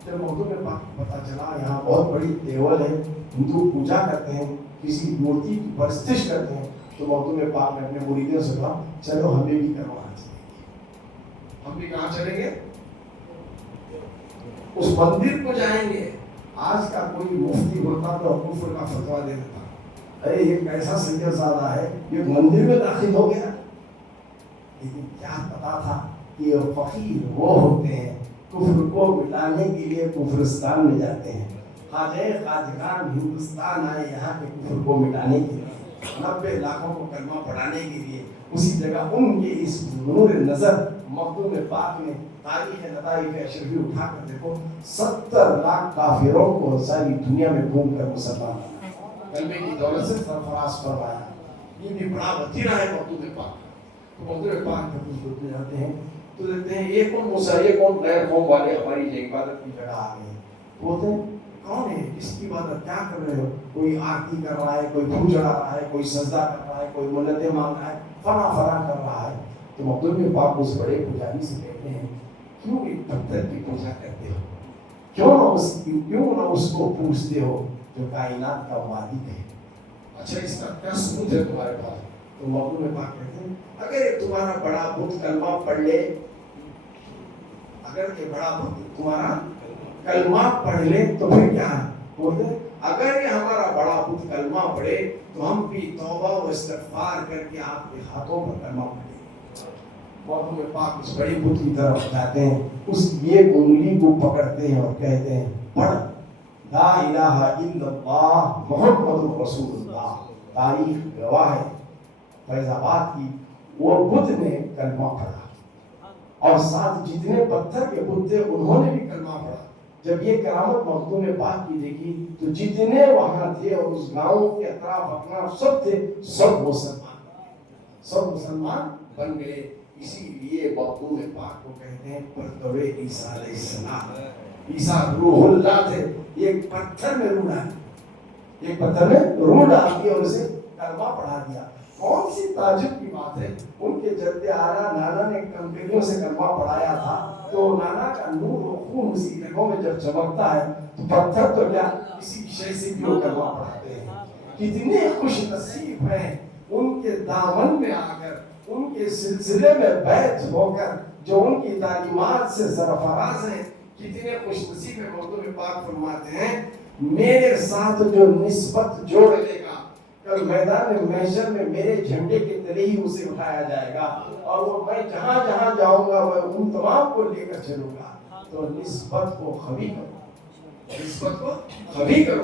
جب مخدوم پاک کو پتہ چلا یہاں بہت بڑی دیول ہے, ہندو پوجا کرتے ہیں, کسی مورتی کی پرستش کرتے ہیں, تو مخدوم پاک نے اپنے مریدوں سے کہا چلو ہمیں بھی کروانا چاہیے. ہم بھی کہاں چلیں گے؟ اس مندر کو جائیں گے. آج کا کوئی مفتی ہوتا تو کفر کا فتویٰ دے دیتا, ارے یہ کیسا سید زادہ ہے یہ مندر میں داخل ہو گیا. لیکن کیا پتا تھا کہ یہ فقیر وہ ہوتے ہیں کفر کو مٹانے کے لیے کفرستان میں جاتے ہیں. خواجہ خواجگان ہندوستان آئے یہاں کے کفر کو مٹانے کے لیے, 90 لاکھوں کو کلمہ پڑھانے کے لیے. اسی جگہ ان کے اس نور نظر مخدوم پاک نے تاریخ لطائف اشرفی اٹھا کر دیکھو 70 لاکھ کافروں کو ساری دنیا میں گھوم کر مسلمان کلمے کی دولت سے سرفراز فرمایا. یہ بھی بڑا وتیرہ ہے مخدوم پاک. تو مخدوم پاک جب اس کو جاتے ہیں تو دیکھتے ہیں یہ کون موسیٰ, یہ کون غیر قوم والے ہماری عبادت کی جگہ آ گئے. بولتے ہیں کون ہے, کس کی عبادت, کیا کر رہے ہو؟ کوئی آرتی کر رہا ہے, کوئی پھول چڑھا رہا ہے, کوئی سجدہ کر رہا ہے, کوئی منتیں مانگ رہا ہے, فلاں کر رہا ہے. تو مخدوم پاک اس بڑے پجاری سے کہتے ہیں کیوں ایک پتھر کی پوجا کرتے ہو, کیوں نہ اس کو پوچھتے ہو جو کائنات کا مالک ہے. اچھا اس کا کیا ثبوت ہے تمہارے پاس؟ تو مخدوم پاک کہتے ہیں اگر ایک تمہارا بڑا بت کلمہ پڑھ لے, اگر یہ بڑا بت تمہارا کلمہ پڑھ لے تو پھر کیا ہے؟ بولتے ہیں اگر یہ ہمارا بڑا بت کلمہ پڑھے تو ہم بھی توبہ و استغفار کر کے آپ کے ہاتھوں پر کلمہ پڑھیں. مخدوم پاک اس بڑے بت کی طرف جاتے ہیں, اس ایک انگلی کو پکڑتے ہیں اور کہتے ہیں پڑھ لا الہ الا اللہ محمد رسول اللہ. تاریخ گواہ ہے فیض آباد کی, وہ بت نے کلمہ پڑھا اور ساتھ جتنے پتھر کے بت تھے انہوں نے بھی کلمہ پڑھا. جب یہ کرامت مخدوم پاک کی دیکھی تو جتنے وہاں تھے اور اس گاؤں کے اطراف اطراف سب تھے, سب مسلمان بن گئے. اسی لیے مخدوم پاک کو کہتے ہیں پرتو عیسیٰ علیہ السلام. عیسیٰ روح اللہ تھے, ایک پتھر میں روح ڈال دی اور اسے کلمہ پڑھا دیا. کون سی تعجب کی بات ہے, ان کے جد اعلیٰ نانا نے کمپنیوں سے کلمہ پڑھایا تھا تو نانا کا نور و خون اسی رگوں میں جب چمکتا ہے تو پتھر تو کیا کسی شے سے بھی وہ کلمہ پڑھاتے ہیں. کتنے خوش نصیب ہیں ان کے دامن میں آ کر, ان کے سلسلے میں بیعت ہو کر, جو ان کی تعلیمات سے سرفراز ہیں. کتنے خوش نصیب ہیں. مخدوم پاک فرماتے ہیں میرے ساتھ جو نسبت جوڑ لے گا کل میدان محشر میں میرے جھنڈے کے تلے ہی اسے اٹھایا جائے گا, اور وہ میں جہاں جہاں جاؤں گا میں ان تمام کو لے کر چلوں گا. تو نسبت کو خبی کرو,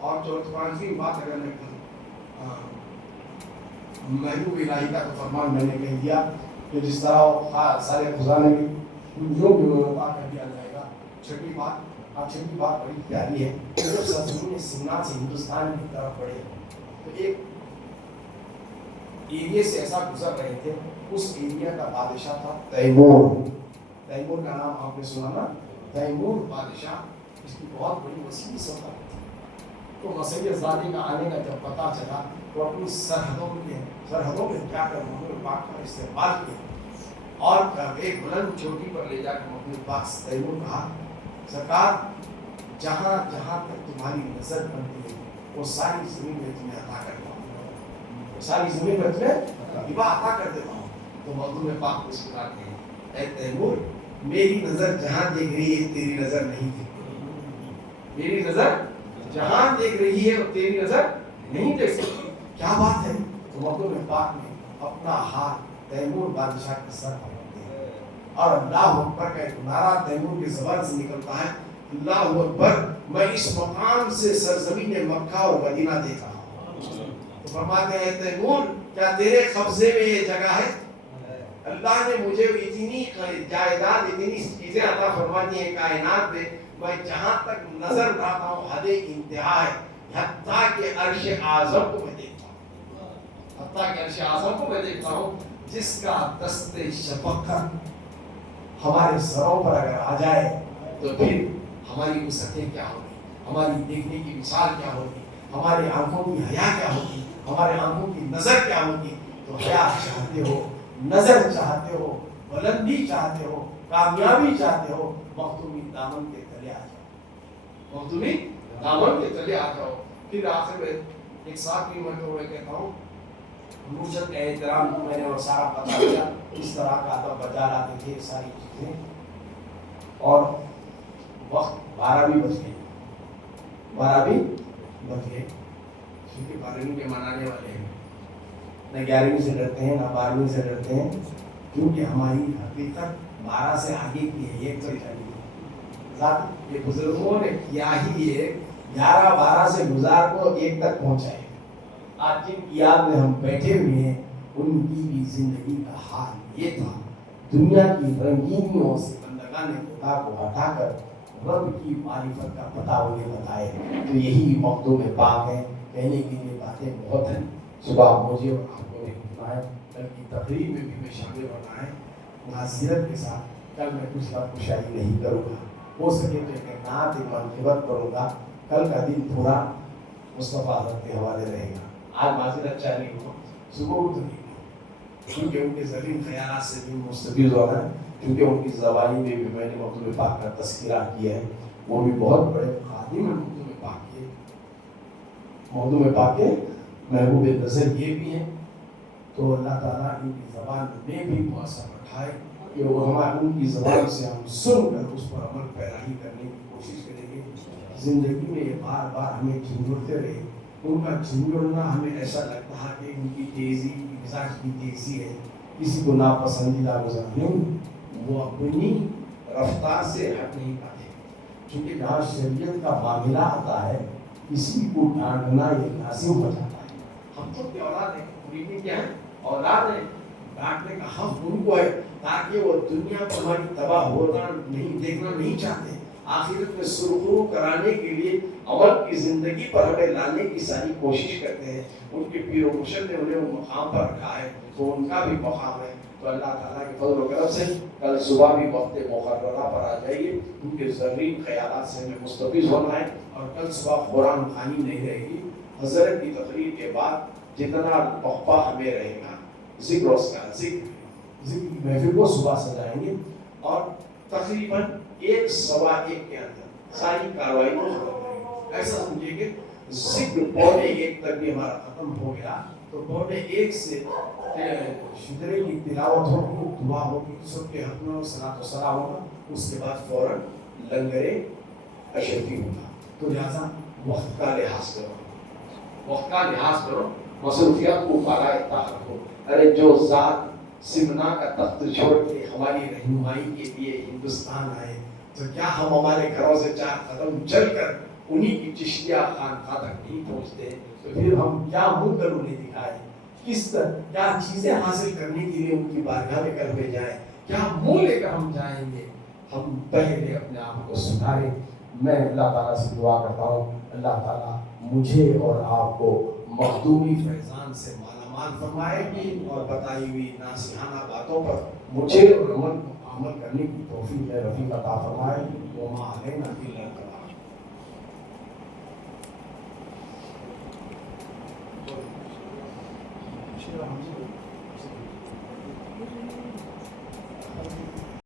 اور پانچویں بات اگر میں کروں، محبوب الہی کا تو فرمان میں نے کہہ دیا کہ جس طرح سارے خزانے کی جو بھی عطا کر دیا جائے گا۔ چھٹی بات بڑی پیاری ہے، جب سرزمین سمنا سے ہندوستان کی طرف بڑھے تو ایک ایریا سے ایسا گزر رہے تھے، اس ایریا کا بادشاہ تھا تیمور۔ تیمور کا نام آپ نے سنا نا؟ تیمور بادشاہ، اس کی بہت بڑی وسیع سلطنت تھی۔ تو مسیح زادی کا آنے کا جب پتہ چلا تو اپنی سرحدوں میں جا کر محمد پاک کا استقبال کیا اور ایک بلند چوٹی پر لے جا کر محمد پاک سے تیمور کہا، سرکار جہاں جہاں تک تمہاری نظر بنتی ہے وہ ساری زمین میں تمہیں عطا کر دیتا ہوں، ساری زمین میں تمہیں ہبہ عطا کر دیتا ہوں۔ تو محمد پاک کو سکھاتے ہیں، اے تیمور میری نظر جہاں دیکھ رہی ہے تیری نظر نہیں دیکھ رہی، میری نظر جہاں دیکھ رہی ہے اور تیری نظر نہیں دیکھ سکتی۔ کیا بات ہے؟ تو محمد پاک نے اپنا ہاتھ تیمور بادشاہ کے سر پر رکھ دیا اور اللہ اکبر کا ایک نعرہ تیمور کی زبان سے نکلتا ہے، اللہ اکبر، میں اس مقام سے سرزمین مکہ اور مدینہ دیکھ رہا ہوں۔ تو فرماتے ہیں تیمور کیا تیرے قبضے میں یہ جگہ ہے؟ اللہ نے مجھے اتنی جائیداد، اتنی چیزیں عطا فرما دی ہیں کائنات میں، میں جہاں تک نظر اٹھاتا ہوں حد انتہا ہے، حتیٰ کہ عرش اعظم کو میں دیکھتا ہوں، حتیٰ کہ عرش اعظم کو میں دیکھتا ہوں، جس کا دست شفقت ہمارے سروں پر اگر آ جائے تو پھر ہماری وسعتیں کیا ہوگی، ہماری دیکھنے کی مثال کیا ہوگی، ہماری آنکھوں کی حیا کیا ہوگی، ہمارے آنکھوں کی نظر کیا ہوگی۔ تو حیا چاہتے ہو، نظر چاہتے ہو، بلندی چاہتے ہو، کامیابی چاہتے ہو، مخدومی دامن کے تلے آ جاؤ، مخدومی دامن کے تلے آ جاؤ۔ پھر آخر میں ایک ساتھ بھی میں تو کہتا ہوں، مرشد کا احترام میں نے وہ سارا بتا دیا، اس طرح کا ادب بجا لاتے تھے ساری چیزیں، اور وقت 12 بھی بج گئے کیونکہ 12ویں کے منانے والے ہیں، نہ 11ویں سے ڈرتے ہیں نہ 12ویں سے ڈرتے ہیں، کیونکہ ہماری حقیقت 12 سے آگے کی ہے، ایک تو چلی ہے ذات یہ بزرگوں نے کیا ہی یہ 11-12 سے گزار کو ایک تک پہنچائے۔ آج جن کی یاد میں ہم بیٹھے ہوئے ہیں ان کی بھی زندگی کا حال یہ تھا، دنیا کی رنگینیوں سے بندگان خدا کو ہٹا کر رب کی معرفت کا پتہ انہیں بتائے۔ تو یہی مخدوم پاک ہے، کہنے کے لیے باتیں بہت ہیں، صبح مجھے اور آپ کو دیکھنا ہے، کل کی تقریب میں بھی میں شامل ہونا ہے، معذرت کے ساتھ کل میں کچھ وقت شاعری نہیں کروں گا، ہو سکے تو ایک نعت منقبت کروں گا، کل کا دن پورا مصطفیٰ حضرت کے حوالے رہے گا۔ آج معذرت چاہ نہیں ہوں، صبح اٹھ نہیں ہوں، کیونکہ ان کے ذلیل خیالات سے بھی مستفیض ہو رہا ہے، کیونکہ ان کی زبانی میں بھی میں نے مخدوم پاک کا تذکرہ کیا ہے، وہ بھی بہت بڑے خادم ہیں مخدوم پاک کے، مخدوم پاک کے محبوب نظر یہ بھی ہیں۔ تو اللہ تعالیٰ ان کی زبان میں بھی بہت اثر رکھا ہے کہ وہ ہمارے ان کی زبان سے ہم سن کر اس پر عمل پیرائی کرنے کی کوشش کریں گے۔ زندگی میں یہ بار بار ہمیں جھنجھوڑتے رہے، ان کا جھنجھوڑنا ہمیں ایسا لگتا ہے کہ ان کی تیزی مزاج کی تیزی ہے، کسی کو ناپسندیدہ گزر نہیں، وہ اپنی رفتار سے ہٹ نہیں پاتے، کیونکہ جہاں شریعت کا معاملہ آتا ہے کسی کو ڈانٹنا یہ لازم ہو جاتا ہے۔ ہم تو کی اولاد ہیں، پوری کیا ہے اولاد ہے، ڈانٹنے کا حق ان کو ہے، تاکہ وہ دنیا کو ہماری تباہ ہونا نہیں دیکھنا نہیں چاہتے، آخرت میں سرخرو کرانے کے لیے عمل کی زندگی پر ہمیں لانے کی ساری کوشش کرتے ہیں۔ ان کے پیر و مرشد نے انہیں وہ مقام پر رکھا ہے تو ان کا بھی مقام ہے۔ تو اللہ تعالیٰ کے فضل و کرم سے کل صبح بھی وقت مقررہ پر آ جائیے، ان کے زرین خیالات سے ہمیں مستفیض ہونا ہے، اور کل صبح قرآن خوانی نہیں رہے گی، حضرت کی تقریر کے بعد جتنا وقفہ ہمیں رہے گا ذکر اس کا ذکر محفل کو صبح سجائیں گے، اور تقریباً 1:15 کے اندر ساری کاروائی کو ختم کریں گے۔ ایسا سمجھیے کہ ذکر 12:45 تک بھی ہمارا ختم ہو گیا تو 12:45 سے شجرے کی تلاوت ہوگی، دعا ہوگی، سب کے حق میں صلاۃ و سلام ہوگا، اس کے بعد فوراً لنگر اشرفی ہوگا۔ تو لہٰذا وقت کا لحاظ کرو، مصروفیات کو بالائے طاقت رکھو۔ ارے جو ذات سمنا کا تخت چھوڑ کے ہماری رہنمائی کے لیے ہندوستان آئے، تو کیا ہم ہمارے گھروں سے 4 قدم چل کر انہی کی چشتیہ خانقاہ تک نہیں پہنچتے تو پھر ہم کیا منہ انہوں نے دکھائے، کس طرح کیا چیزیں حاصل کرنے کے لیے ان کی بارگاہ میں کر میں جائیں، کیا منہ لے کر ہم جائیں گے؟ ہم پہلے اپنے آپ کو سدھاریں۔ میں اللہ تعالیٰ سے دعا کرتا ہوں اللہ تعالیٰ مجھے اور آپ کو مخدومی فیضان سے مالا مال فرمائے اور بتائی ہوئی ناصحانہ باتوں پر مجھے اور عمل کرنے کی توفیق رفیق عطا فرمائے۔ وما علینا الا البلاغ۔